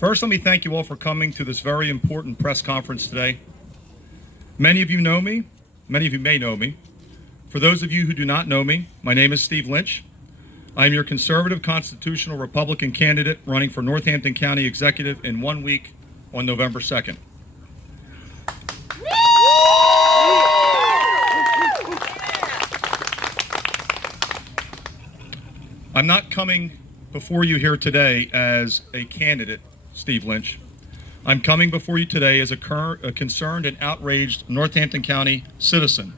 First, let me thank you all for coming to this very important press conference today. Many of you know me. Many of you may know me. For those of you who do not know me, my name is Steve Lynch. I am your conservative constitutional Republican candidate running for Northampton County Executive in 1 week on November 2nd. I'm not coming before you here today as a candidate, Steve Lynch. I'm coming before you today as a concerned and outraged Northampton County citizen.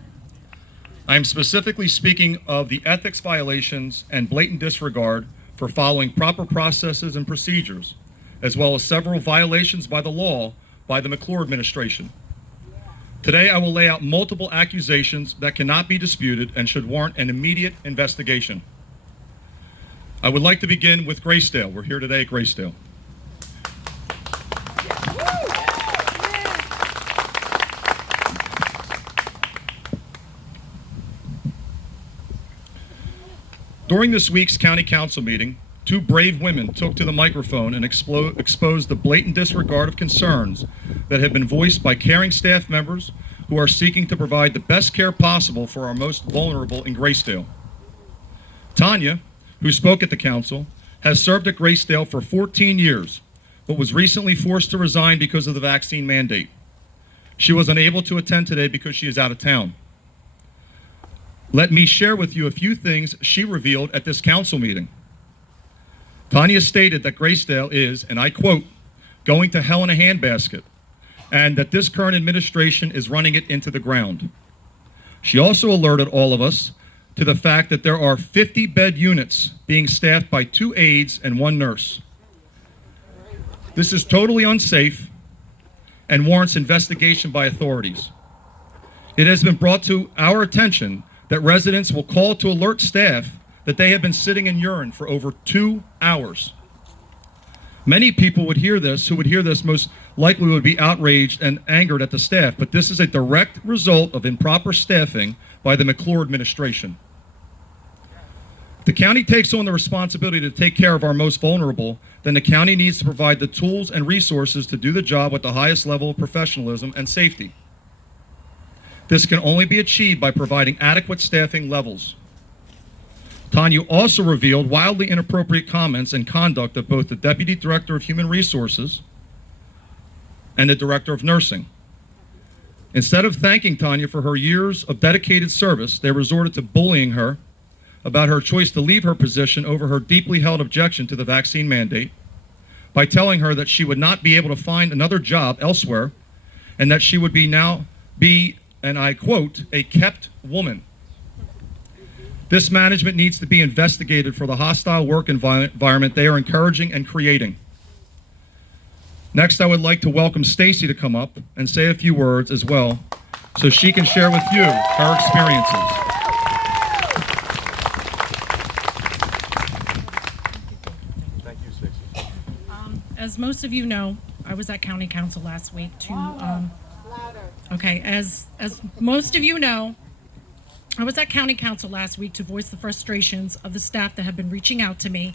I'm specifically speaking of the ethics violations and blatant disregard for following proper processes and procedures, as well as several violations by the law by the McClure administration. Today, I will lay out multiple accusations that cannot be disputed and should warrant an immediate investigation. I would like to begin with Gracedale. We're here today at Gracedale. During this week's county council meeting, two brave women took to the microphone and exposed the blatant disregard of concerns that have been voiced by caring staff members who are seeking to provide the best care possible for our most vulnerable in Gracedale. Tanya, who spoke at the council, has served at Gracedale for 14 years, but was recently forced to resign because of the vaccine mandate. She was unable to attend today because she is out of town. Let me share with you a few things she revealed at this council meeting. Tanya stated that Gracedale is, and I quote, going to hell in a handbasket, and that this current administration is running it into the ground. She also alerted all of us to the fact that there are 50 bed units being staffed by 2 aides and 1 nurse. This is totally unsafe and warrants investigation by authorities. It has been brought to our attention that residents will call to alert staff that they have been sitting in urine for over 2 hours. Many people would hear this, who would hear this most likely would be outraged and angered at the staff, but this is a direct result of improper staffing by the McClure administration. If the county takes on the responsibility to take care of our most vulnerable, then the county needs to provide the tools and resources to do the job with the highest level of professionalism and safety. This can only be achieved by providing adequate staffing levels. Tanya also revealed wildly inappropriate comments and conduct of both the Deputy Director of Human Resources and the Director of Nursing. Instead of thanking Tanya for her years of dedicated service, they resorted to bullying her about her choice to leave her position over her deeply held objection to the vaccine mandate by telling her that she would not be able to find another job elsewhere and that she would now be, and I quote, a kept woman. This management needs to be investigated for the hostile work environment they are encouraging and creating. Next, I would like to welcome Stacy to come up and say a few words as well, so she can share with you her experiences. Thank you, Stacy. As most of you know, I was at County Council last week to, as most of you know, I was at County Council last week to voice the frustrations of the staff that have been reaching out to me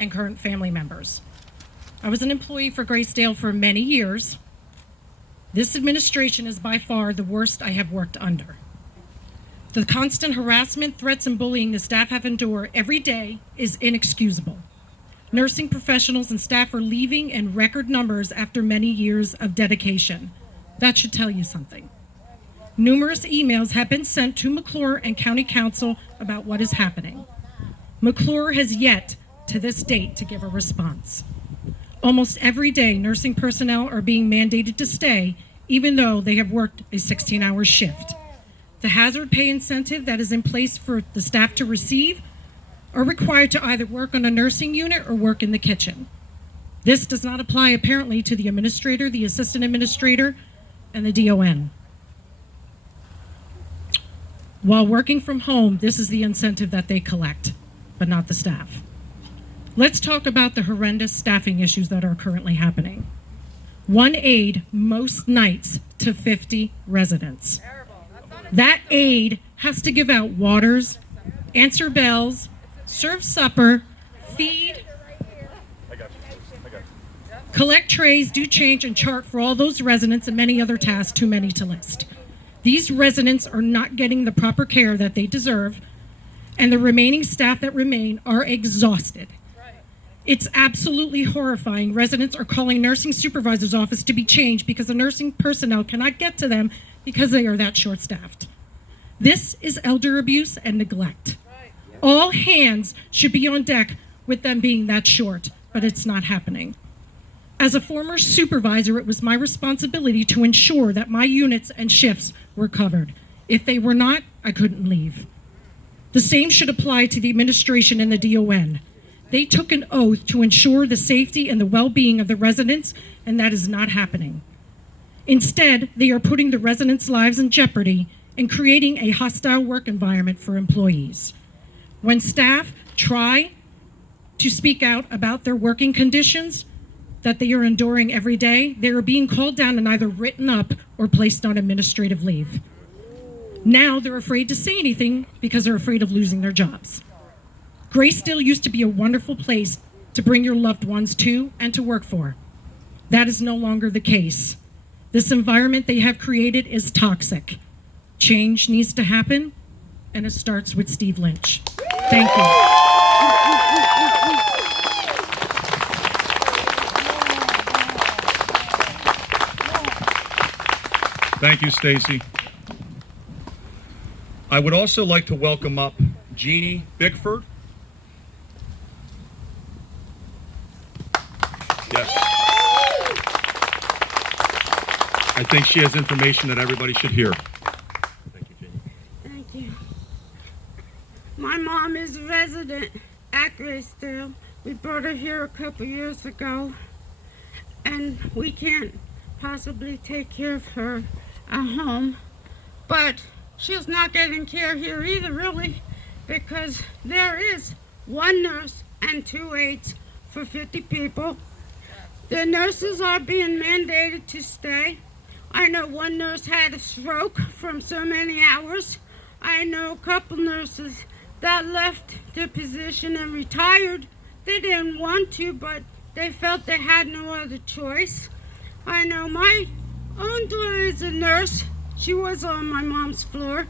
and current family members. I was an employee for Gracedale for many years. This administration is by far the worst I have worked under. The constant harassment, threats, and bullying the staff have endured every day is inexcusable. Nursing professionals and staff are leaving in record numbers after many years of dedication. That should tell you something. Numerous emails have been sent to McClure and County Council about what is happening. McClure has yet, to this date, to give a response. Almost every day, nursing personnel are being mandated to stay, even though they have worked a 16-hour shift. The hazard pay incentive that is in place for the staff to receive are required to either work on a nursing unit or work in the kitchen. This does not apply, apparently, to the administrator, the assistant administrator, and the DON. While working from home, this is the incentive that they collect, but not the staff. Let's talk about the horrendous staffing issues that are currently happening. 1 aide most nights to 50 residents. That aide has to give out waters, answer bells, serve supper, feed. Collect trays, do change, and chart for all those residents and many other tasks too many to list. These residents are not getting the proper care that they deserve, and the remaining staff that remain are exhausted. It's absolutely horrifying. Residents are calling nursing supervisor's office to be changed because the nursing personnel cannot get to them because they are that short-staffed. This is elder abuse and neglect. All hands should be on deck with them being that short, but it's not happening. As a former supervisor, it was my responsibility to ensure that my units and shifts were covered. If they were not, I couldn't leave. The same should apply to the administration and the DON. They took an oath to ensure the safety and the well-being of the residents, and that is not happening. Instead, they are putting the residents' lives in jeopardy and creating a hostile work environment for employees. When staff try to speak out about their working conditions that they are enduring every day, they are being called down and either written up or placed on administrative leave. Now they're afraid to say anything because they're afraid of losing their jobs. Gracedale used to be a wonderful place to bring your loved ones to and to work for. That is no longer the case. This environment they have created is toxic. Change needs to happen, and it starts with Steve Lynch. Thank you. Thank you, Stacy. I would also like to welcome up Jeannie Bickford. Yes. I think she has information that everybody should hear. Thank you, Jeannie. Thank you. My mom is a resident at Gracedale. We brought her here a couple years ago, and we can't possibly take care of her at home. But she's not getting care here either, really, because there is one nurse and 2 aides for 50 people. The nurses are being mandated to stay. I know one nurse had a stroke from so many hours. I know a couple nurses that left their position and retired. They didn't want to, but they felt they had no other choice. I know my own daughter is a nurse. She was on my mom's floor,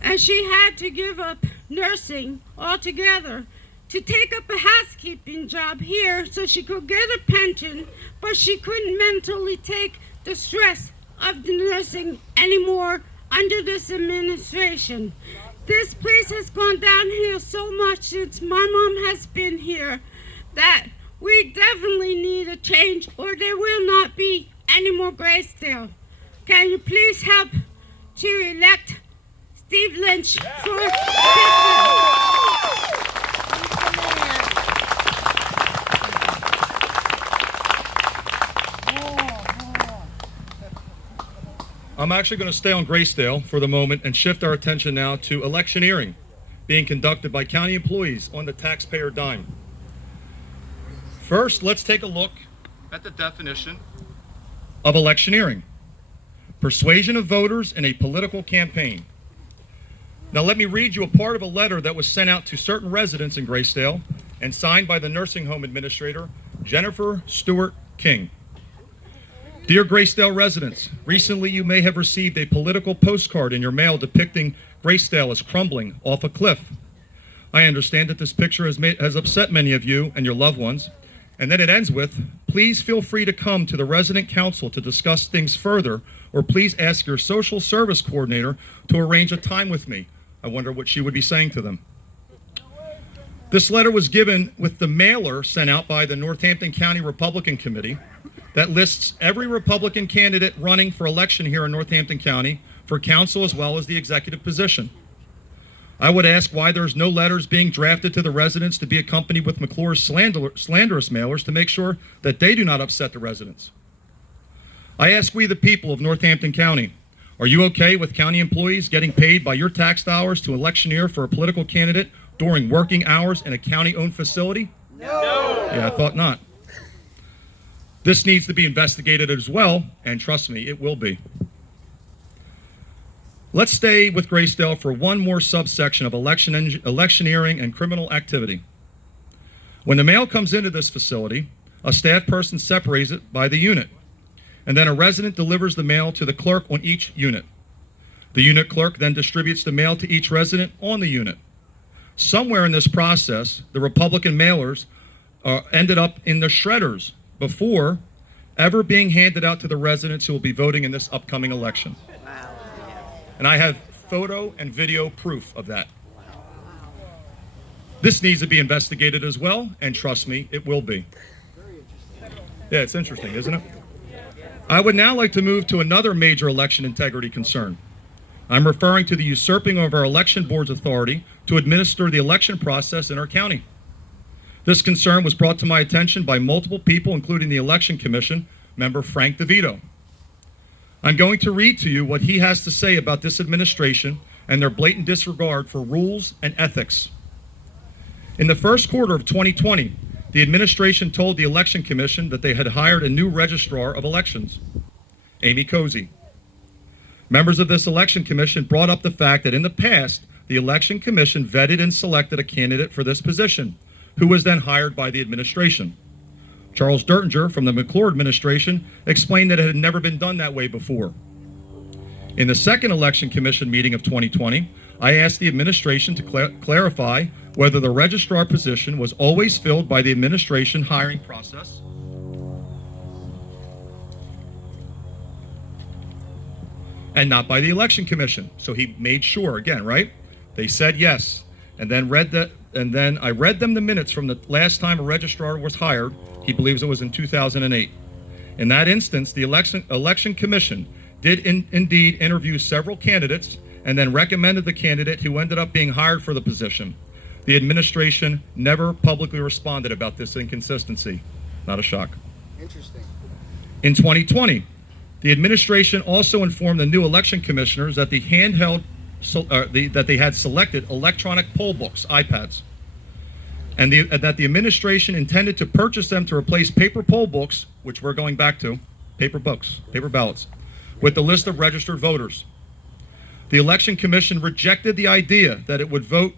and she had to give up nursing altogether to take up a housekeeping job here so she could get a pension, but she couldn't mentally take the stress of the nursing anymore under this administration. This place has gone downhill so much since my mom has been here that we definitely need a change, or there will not be any more Gracedale. Can you please help to elect Steve Lynch for president? I'm actually going to stay on Gracedale for the moment and shift our attention now to electioneering being conducted by county employees on the taxpayer dime. First, let's take a look at the definition of electioneering: persuasion of voters in a political campaign. Now let me read you a part of a letter that was sent out to certain residents in Gracedale and signed by the nursing home administrator, Jennifer Stewart King. Dear Gracedale residents, recently you may have received a political postcard in your mail depicting Gracedale as crumbling off a cliff. I understand that this picture has upset many of you and your loved ones, and then it ends with, please feel free to come to the resident council to discuss things further, or please ask your social service coordinator to arrange a time with me. I wonder what she would be saying to them. This letter was given with the mailer sent out by the Northampton County Republican Committee that lists every Republican candidate running for election here in Northampton County for council as well as the executive position. I would ask why there's no letters being drafted to the residents to be accompanied with McClure's slanderous mailers to make sure that they do not upset the residents. I ask we the people of Northampton County, are you okay with county employees getting paid by your tax dollars to electioneer for a political candidate during working hours in a county-owned facility? No. Yeah, I thought not. This needs to be investigated as well, and trust me, it will be. Let's stay with Gracedale for one more subsection of electioneering and criminal activity. When the mail comes into this facility, A staff person separates it by the unit, and then a resident delivers the mail to the clerk on each unit. The unit clerk then distributes the mail to each resident on the unit. Somewhere in this process, the Republican mailers ended up in the shredders before ever being handed out to the residents who will be voting in this upcoming election. And I have photo and video proof of that. This needs to be investigated as well, and trust me, it will be. Yeah, it's interesting, isn't it? I would now like to move to another major election integrity concern. I'm referring to the usurping of our election board's authority to administer the election process in our county. This concern was brought to my attention by multiple people, including the Election Commission member Frank DeVito. I'm going to read to you what he has to say about this administration and their blatant disregard for rules and ethics. In the first quarter of 2020, the administration told the Election Commission that they had hired a new registrar of elections, Amy Cozy. Members of this Election Commission brought up the fact that in the past, the Election Commission vetted and selected a candidate for this position, who was then hired by the administration. Charles Dertinger from the McClure administration explained that it had never been done that way before. In the second Election Commission meeting of 2020, I asked the administration to clarify whether the registrar position was always filled by the administration hiring process and not by the Election Commission. So he made sure, again, right? They said yes, and then I read them the minutes from the last time a registrar was hired. He believes it was in 2008. In that instance, the Election Commission did indeed interview several candidates and then recommended the candidate who ended up being hired for the position. The administration never publicly responded about this inconsistency. Not a shock. Interesting. In 2020, the administration also informed the new election commissioners that the that they had selected electronic poll books, iPads, and that the administration intended to purchase them to replace paper poll books, which we're going back to, paper books, paper ballots, with the list of registered voters. The Election Commission rejected the idea that it would vote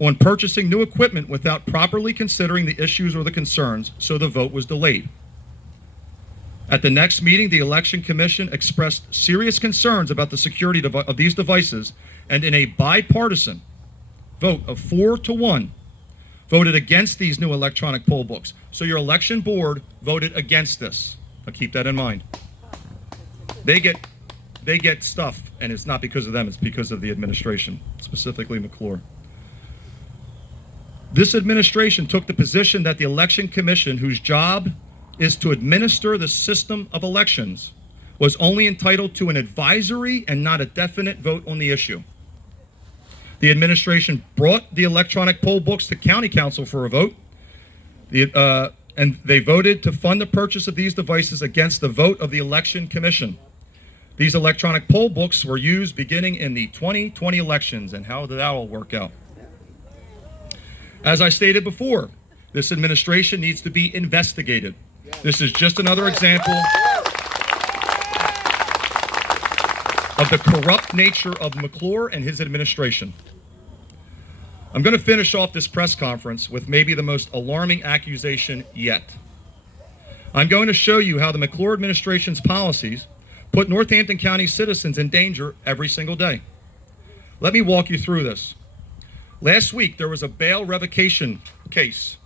on purchasing new equipment without properly considering the issues or the concerns, so the vote was delayed. At the next meeting, the Election Commission expressed serious concerns about the security of these devices, and in a bipartisan vote of 4-1, voted against these new electronic poll books. So your election board voted against this. Now keep that in mind. They get stuff, and it's not because of them, it's because of the administration, specifically McClure. This administration took the position that the Election Commission, whose job is to administer the system of elections, was only entitled to an advisory and not a definite vote on the issue. The administration brought the electronic poll books to County Council for a vote, and they voted to fund the purchase of these devices against the vote of the Election Commission. These electronic poll books were used beginning in the 2020 elections, and how did that all work out? As I stated before, this administration needs to be investigated. This is just another example of the corrupt nature of McClure and his administration. I'm going to finish off this press conference with maybe the most alarming accusation yet. I'm going to show you how the McClure administration's policies put Northampton County citizens in danger every single day. Let me walk you through this. Last week, there was a bail revocation case,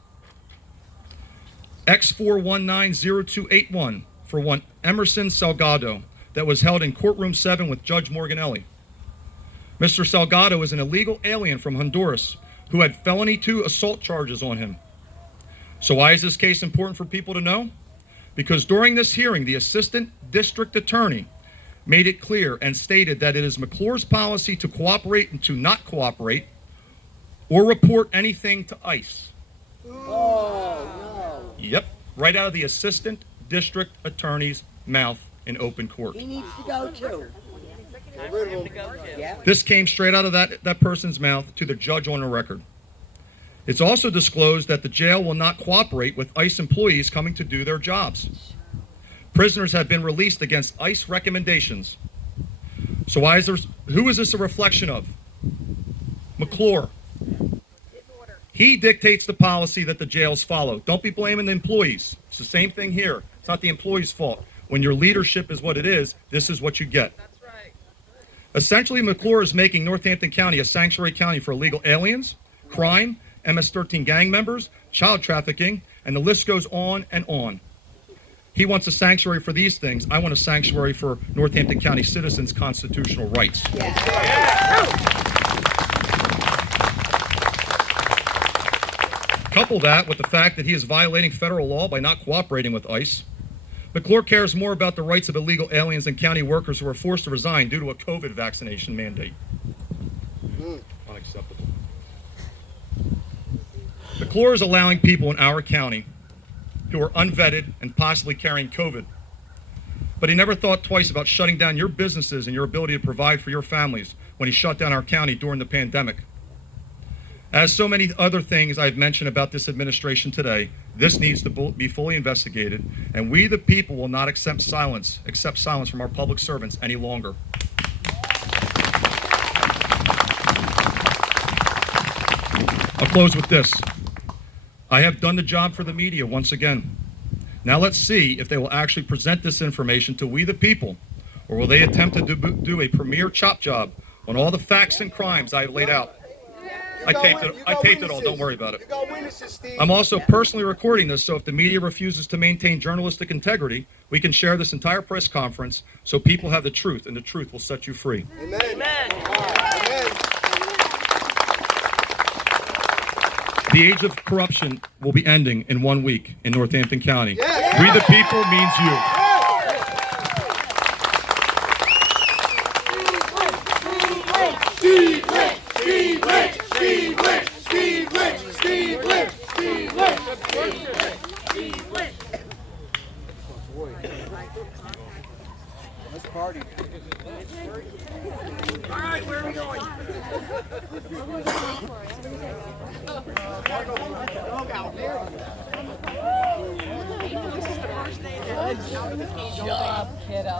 X4190281, for one Emerson Salgado, that was held in courtroom 7 with Judge Morganelli. Mr. Salgado is an illegal alien from Honduras who had felony 2 assault charges on him. So why is this case important for people to know? Because during this hearing, the assistant district attorney made it clear and stated that it is McClure's policy to cooperate and to not cooperate or report anything to ICE. Oh, no. Yep, right out of the assistant district attorney's mouth in open court. He needs to go too. Get rid of him. Yeah. This came straight out of that person's mouth to the judge on the record. It's also disclosed that the jail will not cooperate with ICE employees coming to do their jobs. Prisoners have been released against ICE recommendations. So who is this a reflection of? McClure. He dictates the policy that the jails follow. Don't be blaming the employees. It's the same thing here. It's not the employees' fault. When your leadership is what it is, this is what you get. That's right. Essentially, McClure is making Northampton County a sanctuary county for illegal aliens, crime, MS-13 gang members, child trafficking, and the list goes on and on. He wants a sanctuary for these things. I want a sanctuary for Northampton County citizens' constitutional rights. Couple that with the fact that he is violating federal law by not cooperating with ICE. McClure cares more about the rights of illegal aliens than county workers who are forced to resign due to a COVID vaccination mandate. Unacceptable. McClure is allowing people in our county who are unvetted and possibly carrying COVID. But he never thought twice about shutting down your businesses and your ability to provide for your families when he shut down our county during the pandemic. As so many other things I've mentioned about this administration today, this needs to be fully investigated, and we the people will not accept silence from our public servants any longer. I'll close with this. I have done the job for the media once again. Now let's see if they will actually present this information to we the people, or will they attempt to do a premier chop job on all the facts and crimes I've laid out. I taped it all, don't worry about it. I'm also personally recording this, so if the media refuses to maintain journalistic integrity, we can share this entire press conference so people have the truth, and the truth will set you free. Amen. The age of corruption will be ending in 1 week in Northampton County. We the people means you. Let's party. All right, where are we going? Good job, kiddo.